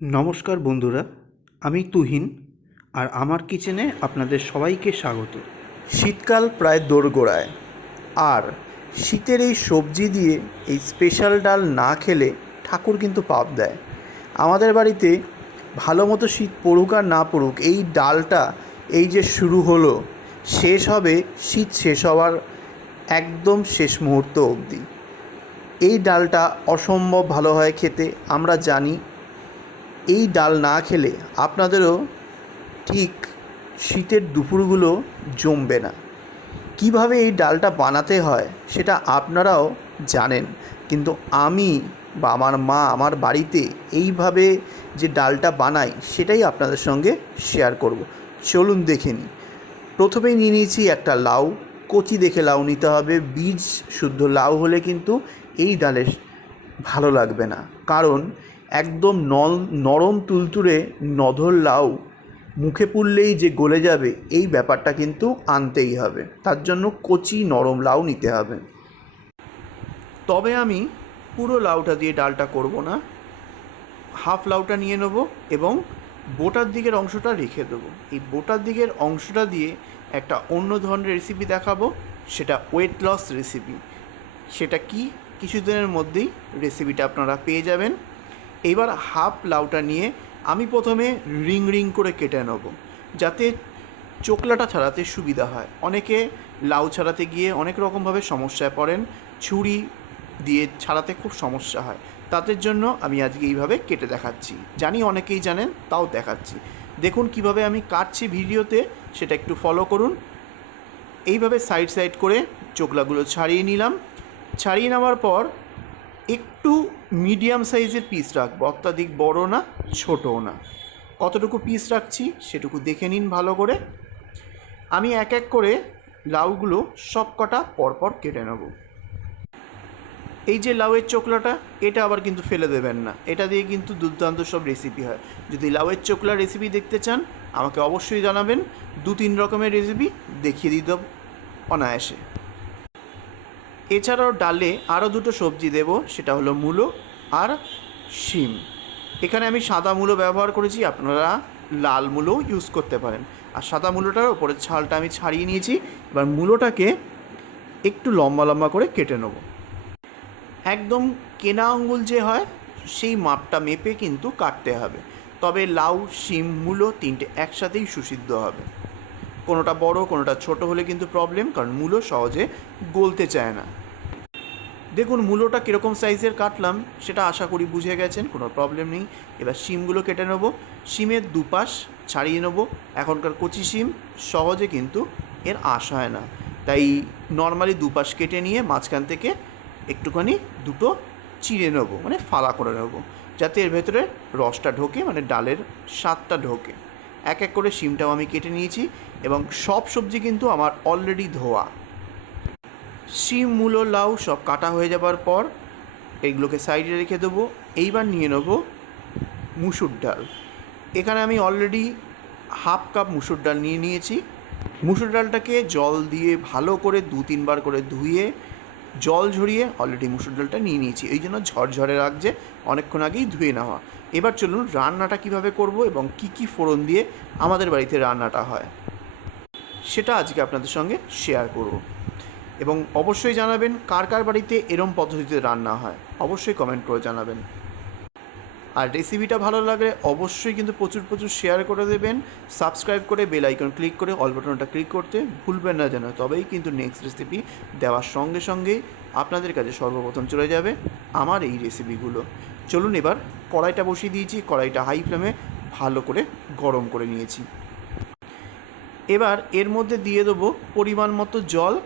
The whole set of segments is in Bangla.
নমস্কার বন্ধুরা, আমি তুহিন আর আমার কিচেনে আপনাদের সবাইকে স্বাগত। শীতকাল প্রায় দোরগোড়ায়। আর শীতের এই সবজি দিয়ে এই স্পেশাল ডাল না খেলে ঠাকুর কিন্তু পাপ দেয়। আমাদের বাড়িতে ভালো মতো শীত পড়ুক আর না পড়ুক, এই ডালটা এই যে শুরু হলো, শেষ হবে, শীত শেষ হওয়ার একদম শেষ মুহূর্ত অবধি। এই ডালটা অসম্ভব ভালো হয় খেতে, আমরা জানি এই ডাল না খেলে আপনাদেরও ঠিক শীতের দুপুরগুলো জমবে না। কীভাবে এই ডালটা বানাতে হয় সেটা আপনারাও জানেন। কিন্তু আমি বা আমার মা আমার বাড়িতে এইভাবে যে ডালটা বানাই সেটাই আপনাদের সঙ্গে শেয়ার করব। চলুন দেখে নিই। প্রথমেই নিয়ে নিয়েছি একটা লাউ। কচি দেখে লাউ নিতে হবে। বীজ শুদ্ধ লাউ হলে কিন্তু এই ডালের ভালো লাগবে না। কারণ একদম নল, নরম তুলতুলে নধর লাউ মুখে পুড়লেই যে গলে যাবে, এই ব্যাপারটা কিন্তু আনতেই হবে। তার জন্য কচি নরম লাউ নিতে হবে। তবে আমি পুরো লাউটা দিয়ে ডালটা করব না। হাফ লাউটা নিয়ে নেব এবং বোটার দিকের অংশটা রেখে দেবো। এই বোটার দিকের অংশটা দিয়ে একটা অন্য ধরনের রেসিপি দেখাবো, সেটা ওয়েট লস রেসিপি সেটা কি? কিছুদিনের মধ্যেই রেসিপিটা আপনারা পেয়ে যাবেন। এবার হাফ লাউটা নিয়ে আমি প্রথমে রিং রিং করে কেটে নেব, যাতে চোকলাটা ছাড়াতে সুবিধা হয়। অনেকে লাউ ছাড়াতে গিয়ে অনেক রকমভাবে সমস্যায় পড়েন, ছুরি দিয়ে ছাড়াতে খুব সমস্যা হয়। তাদের জন্য আমি আজকে এইভাবে কেটে দেখাচ্ছি। জানি অনেকেই জানেন, তাও দেখাচ্ছি। দেখুন কীভাবে আমি কাটছি ভিডিওতে, সেটা একটু ফলো করুন। এইভাবে সাইড সাইড করে চোকলাগুলো ছাড়িয়ে নিলাম। ছাড়িয়ে নেওয়ার পর একটু মিডিয়াম সাইজের পিস রাখব, অত্যাধিক বড় না, ছোটও না। কতটুকু পিস রাখছি সেটুকু দেখে নিন ভালো করে। আমি এক এক করে লাউগুলো সব কটা পরপর কেটে নেব। এই যে লাউয়ের চোকলাটা, এটা আবার কিন্তু ফেলে দেবেন না। এটা দিয়ে কিন্তু দুর্দান্ত সব রেসিপি হয়। যদি লাউয়ের চোকলা রেসিপি দেখতে চান, আমাকে অবশ্যই জানাবেন। দু তিন রকমের রেসিপি দেখিয়ে দিতে অনায়াসে। এছাড়াও ডালে আরও দুটো সবজি দেব, সেটা হলো মূলো আর শিম। এখানে আমি সাদা মূলো ব্যবহার করেছি, আপনারা লাল মূলোও ইউজ করতে পারেন। আর সাদা মূলোটার ওপরের ছালটা আমি ছাড়িয়ে নিয়েছি, এবার মূলোটাকে একটু লম্বা লম্বা করে কেটে নেব। একদম কেনা আঙ্গুল যে হয়, সেই মাপটা মেপে কিন্তু কাটতে হবে। তবে লাউ, শিম, মূলো তিনটে একসাথেই সুসিদ্ধ হবে। কোনোটা বড়, কোনোটা ছোট হলে কিন্তু প্রবলেম কারণ মূলো সহজে গলতে চায় না। দেখুন, মূলোটা কীরকম সাইজের কাটলাম, সেটা আশা করি বুঝে গেছেন, কোনো প্রবলেম নেই। এবার শিমগুলো কেটে নেব। শিমের দুপাশ ছাড়িয়ে নেব। এখনকার কচি শিম সহজে কিন্তু এর আশ হয় না। তাই নর্মালি দুপাশ কেটে নিয়ে মাঝখান থেকে একটুখানি দুটো চিড়ে নেব মানে ফালা করে নেব, যাতে এর ভেতরে রসটা ঢোকে মানে ডালের স্বাদটা ঢোকে। এক এক করে শিমটাও আমি কেটে নিয়েছি। এবং সব সবজি কিন্তু আমার অলরেডি ধোয়া। শিম, মূলো, লাউ সব কাটা হয়ে যাবার পর এইগুলোকে সাইডে রেখে দেবো। এইবার নিয়ে নেব মুসুর ডাল। এখানে আমি অলরেডি হাফ কাপ মুসুর ডাল নিয়ে নিয়েছি। মুসুর ডালটাকে জল দিয়ে ভালো করে দু, তিনবার করে ধুয়ে জল ঝরিয়ে অলরেডি মুসুর ডালটা নিয়ে নিয়েছি। এই জন্য ঝরঝরে রাখছে অনেকক্ষণ আগেই ধুয়ে নেওয়া। এবার চলুন রান্নাটা কীভাবে করব এবং কি কি ফোড়ন দিয়ে আমাদের বাড়িতে রান্নাটা হয়। সেটা আজকে আপনাদের সঙ্গে শেয়ার করব। এবং অবশ্যই জানাবেন কার কার বাড়িতে এরম পদ্ধতিতে রান্না হয়। অবশ্যই কমেন্ট করে জানাবেন। আর রেসিপিটা ভালো লাগলে অবশ্যই কিন্তু প্রচুর প্রচুর শেয়ার করে দেবেন। সাবস্ক্রাইব করে বেল আইকন ক্লিক করে অল বাটনটা ক্লিক করতে ভুলবেন না যেন। তবেই কিন্তু নেক্সট রেসিপি দেওয়ার সঙ্গে সঙ্গেই আপনাদের কাছে সর্বপ্রথম চলে যাবে আমার এই রেসিপিগুলো চলুন এবার কড়াইটা বসিয়ে দিয়েছি। কড়াইটা হাই ফ্লেমে ভালো করে গরম করে নিয়েছি। এবার এর মধ্যে দিয়ে দেবো পরিমাণ মতো জল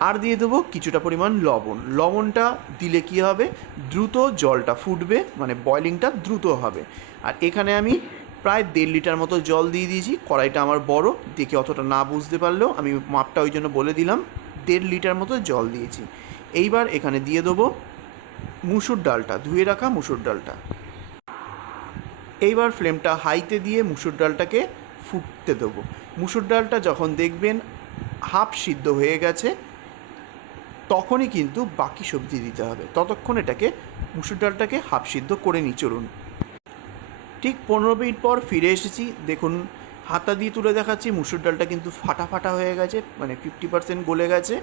আর দিয়ে দেবো কিছুটা পরিমাণ লবণ। লবণটা দিলে কী হবে? দ্রুত জলটা ফুটবে মানে বয়লিংটা দ্রুত হবে। আর এখানে আমি প্রায় দেড় লিটার মতো জল দিয়ে দিয়েছি। কড়াইটা আমার বড়, দেখে অতটা না বুঝতে পারলেও আমি মাপটা ওই জন্য বলে দিলাম। দেড় লিটার মতো জল দিয়েছি। এইবার এখানে দিয়ে দেবো মুসুর ডালটা, ধুয়ে রাখা মুসুর ডালটা। এইবার ফ্লেমটা হাইতে দিয়ে মুসুর ডালটাকে ফুটতে দেবো। মুসুর ডালটা যখন দেখবেন হাফ সিদ্ধ হয়ে গেছে, তখনই কিন্তু বাকি সবজি দিতে হবে। ততক্ষণ এটাকে, মুসুর ডালটাকে হাফ সিদ্ধ করে নিই, চলুন। ঠিক পনেরো মিনিট পর ফিরে এসেছি। দেখুন, হাতা দিয়ে তুলে দেখাচ্ছি, মুসুর ডালটা কিন্তু ফাটা ফাটা হয়ে গেছে মানে ফিফটি পার্সেন্ট গলে গেছে।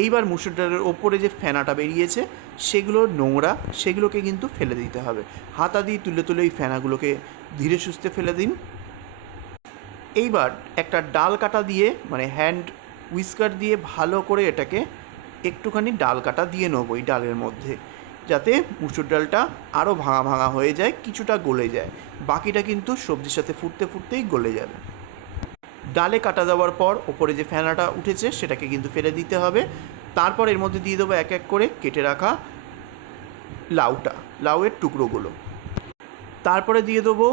এইবার মুসুর ডালের ওপরে যে ফেনাটা বেরিয়েছে, সেগুলো নোংরা, সেগুলোকে কিন্তু ফেলে দিতে হবে। হাতা দিয়ে তুলে তুলে এই ফেনাগুলোকে ধীরে সুস্থে ফেলে দিন। এইবার একটা ডাল কাটা দিয়ে মানে হ্যান্ড উইস্কার দিয়ে ভালো করে এটাকে একটুখানি ডাল কাটা দিয়ে নেব এই ডালের মধ্যে। যাতে মুসুর ডালটা আরও ভাঙা ভাঙা হয়ে যায়, কিছুটা গলে যায়। বাকিটা কিন্তু সবজির সাথে ফুটতে ফুটতেই গলে যাবে। ডালে কাটা দেওয়ার পর ওপরে যে ফেনাটা উঠেছে, সেটাকে কিন্তু ফেলে দিতে হবে। তারপর এর মধ্যে দিয়ে দেবো এক এক করে কেটে রাখা লাউটা, লাউয়ের টুকরোগুলো। তারপরে দিয়ে দেবো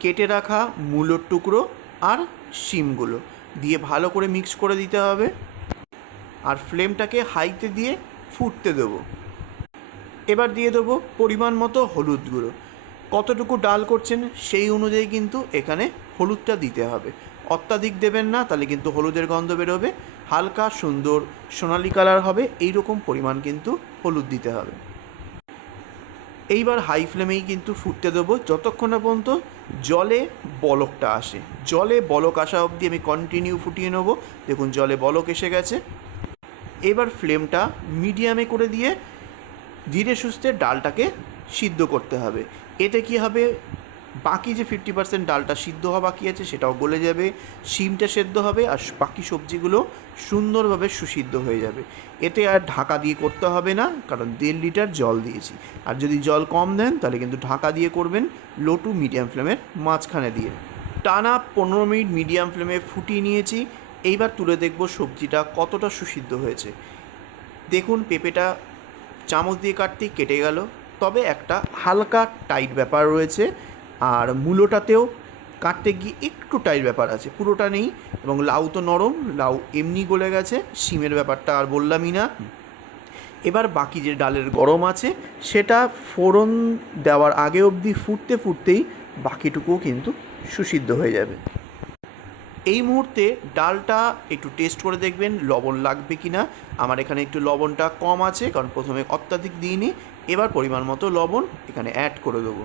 কেটে রাখা মূলোর টুকরো আর শিমগুলো দিয়ে ভালো করে মিক্স করে দিতে হবে। আর ফ্লেমটাকে হাইতে দিয়ে ফুটতে দেবো। এবার দিয়ে দেবো পরিমাণ মতো হলুদ গুঁড়ো। কতটুকু ডাল করছেন সেই অনুযায়ী কিন্তু এখানে হলুদটা দিতে হবে। অত্যাধিক দেবেন না, তাহলে কিন্তু হলুদের গন্ধ বেরোবে। হালকা সুন্দর সোনালি কালার হবে এই রকম পরিমাণ কিন্তু হলুদ দিতে হবে। এইবার হাই ফ্লেমেই কিন্তু ফুটতে দেবো যতক্ষণ না পর্যন্ত জলে বলকটা আসে। জলে বলক আসা অবধি আমি কন্টিনিউ ফুটিয়ে নেব। দেখুন, জলে বলক এসে গেছে। এবার ফ্লেমটা মিডিয়ামে করে দিয়ে ধীরে সুস্থে ডালটাকে সিদ্ধ করতে হবে। এতে কি হবে? বাকি যে ফিফটি পার্সেন্ট ডালটা সিদ্ধ হওয়া বাকি আছে, সেটাও গলে যাবে, শিমটা সেদ্ধ হবে আর বাকি সবজিগুলো সুন্দরভাবে সুসিদ্ধ হয়ে যাবে। এতে আর ঢাকা দিয়ে করতে হবে না, কারণ দেড় লিটার জল দিয়েছি। আর যদি জল কম দেন, তাহলে কিন্তু ঢাকা দিয়ে করবেন লো টু মিডিয়াম ফ্লেমের মাঝখানে দিয়ে। টানা পনেরো মিনিট মিডিয়াম ফ্লেমে ফুটিয়ে নিয়েছি, এইবার তুলে দেখব সবজিটা কতটা সুসিদ্ধ হয়েছে। দেখুন, পেঁপেটা চামচ দিয়ে কাটতেই কেটে গেল। তবে একটা হালকা টাইট ব্যাপার রয়েছে আর মূলোটাতেও কাটতে গিয়ে একটু টাইট ব্যাপার আছে, পুরোটা নেই এবং লাউ তো নরম, লাউ এমনি গলে গেছে, শিমের ব্যাপারটা আর বললামই না। এবার বাকি যে ডালের গরম আছে, সেটা ফোড়ন দেওয়ার আগে অবধি ফুটতে ফুটতেই বাকিটুকুও কিন্তু সুসিদ্ধ হয়ে যাবে। এই মুহূর্তে ডালটা একটু টেস্ট করে দেখবেন, লবণ লাগবে কি না। আমার এখানে একটু লবণটা কম আছে, কারণ প্রথমে অত্যাধিক দিইনি, এবার পরিমাণ মতো লবণ এখানে অ্যাড করে দেবো।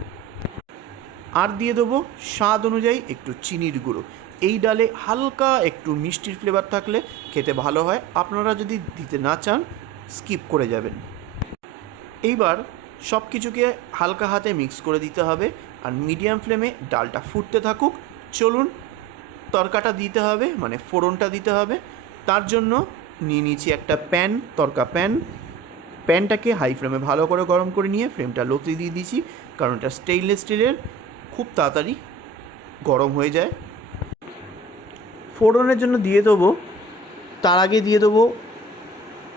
আর দিয়ে দেবো স্বাদ অনুযায়ী একটু চিনির গুঁড়ো। এই ডালে হালকা একটু মিষ্টির ফ্লেভার থাকলে খেতে ভালো হয়। আপনারা যদি দিতে না চান স্কিপ করে যাবেন। এইবার সব কিছুকে হালকা হাতে মিক্স করে দিতে হবে আর মিডিয়াম ফ্লেমে ডালটা ফুটতে থাকুক। চলুন, তরকাটা দিতে হবে মানে ফোড়নটা দিতে হবে। তার জন্য নিয়ে নিয়েছি একটা প্যান তরকা প্যান প্যানটাকে হাই ফ্লেমে ভালো করে গরম করে নিয়ে ফ্লেমটা লোতে দিয়ে দিয়েছি, কারণ এটা স্টেইনলেস স্টিলের খুব তাড়াতাড়ি গরম হয়ে যায়। ফোড়নের জন্য দিয়ে দেবো, তার আগে দিয়ে দেবো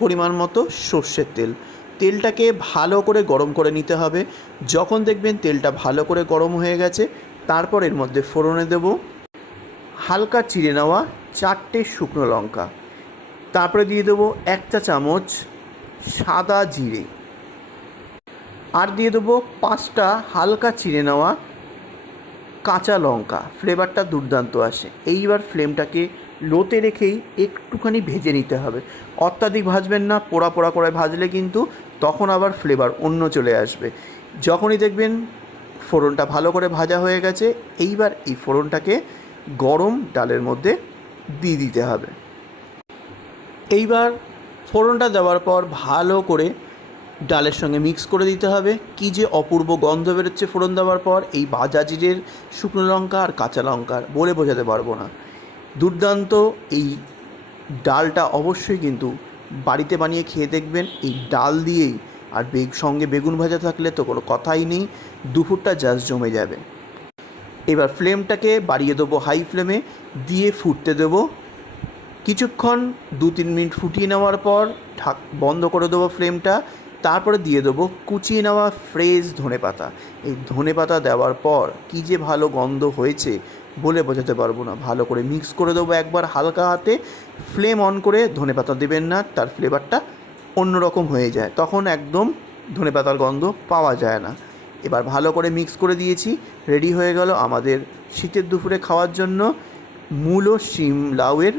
পরিমাণ মতো সর্ষের তেল। তেলটাকে ভালো করে গরম করে নিতে হবে। যখন দেখবেন তেলটা ভালো করে গরম হয়ে গেছে, তারপর এর মধ্যে ফোড়নে দেবো হালকা চিড়ে নেওয়া চারটে শুকনো লঙ্কা। তারপরে দিয়ে দেবো এক চা চামচ সাদা জিরে। আর দিয়ে দেবো পাঁচটা হালকা চিড়ে নেওয়া কাঁচা লঙ্কা ফ্লেভারটা দুর্দান্ত আসে। এইবার ফ্লেমটাকে লোতে রেখেই একটুখানি ভেজে নিতে হবে। অত্যাধিক ভাজবেন না, পোড়া পোড়া করে ভাজলে কিন্তু তখন আবার ফ্লেভার অন্য চলে আসবে। যখনই দেখবেন ফোড়নটা ভালো করে ভাজা হয়ে গেছে, এইবার এই ফোড়নটাকে গরম ডালের মধ্যে দিয়ে দিতে হবে। এইবার ফোড়নটা দেওয়ার পর ভালো করে ডালের সঙ্গে মিক্স করে দিতে হবে। কী যে অপূর্ব গন্ধ বেরোচ্ছে ফোড়ন দেওয়ার পর, এই ভাজা জিরের শুকনো লঙ্কা আর কাঁচা লঙ্কার বলে বোঝাতে পারব না। দুর্দান্ত এই ডালটা অবশ্যই কিন্তু বাড়িতে বানিয়ে খেয়ে দেখবেন। এই ডাল দিয়েই আর বেগ সঙ্গে বেগুন ভাজা থাকলে তো কোনো কথাই নেই, দুপুরটা জাস্ট জমে যাবে। এবার ফ্লেমটাকে বাড়িয়ে দেবো হাই ফ্লেমে দিয়ে ফুটতে দেবো। কিছুক্ষণ দু তিন মিনিট ফুটিয়ে নেওয়ার পর ঢাক বন্ধ করে দেবো ফ্লেমটা তারপরে দিয়ে দেবো কুচিয়ে নেওয়া ফ্রেশ ধনে পাতা এই ধনে পাতা দেওয়ার পর কী যে ভালো গন্ধ হয়েছে বলে বোঝাতে পারব না। ভালো করে মিক্স করে দেবো একবার হালকা হাতে। ফ্লেম অন করে ধনে পাতা দেবেন না, তার ফ্লেভারটা অন্যরকম হয়ে যায়। তখন একদম ধনে পাতার গন্ধ পাওয়া যায় না। এবার ভালো করে মিক্স করে দিয়েছি রেডি হয়ে গেল আমাদের শীতের দুপুরে খাওয়ার জন্য মূলো শিম লাউয়ের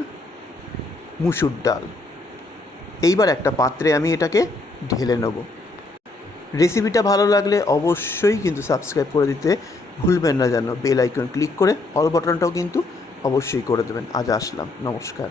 মুসুর ডাল। এইবার একটা পাত্রে আমি এটাকে ঢেলে নেব। রেসিপিটা ভালো লাগলে অবশ্যই কিন্তু সাবস্ক্রাইব করে দিতে ভুলবেন না যেন। বেল আইকন ক্লিক করে অল বাটনটাও কিন্তু অবশ্যই করে দেবেন। আজ আসলাম। নমস্কার।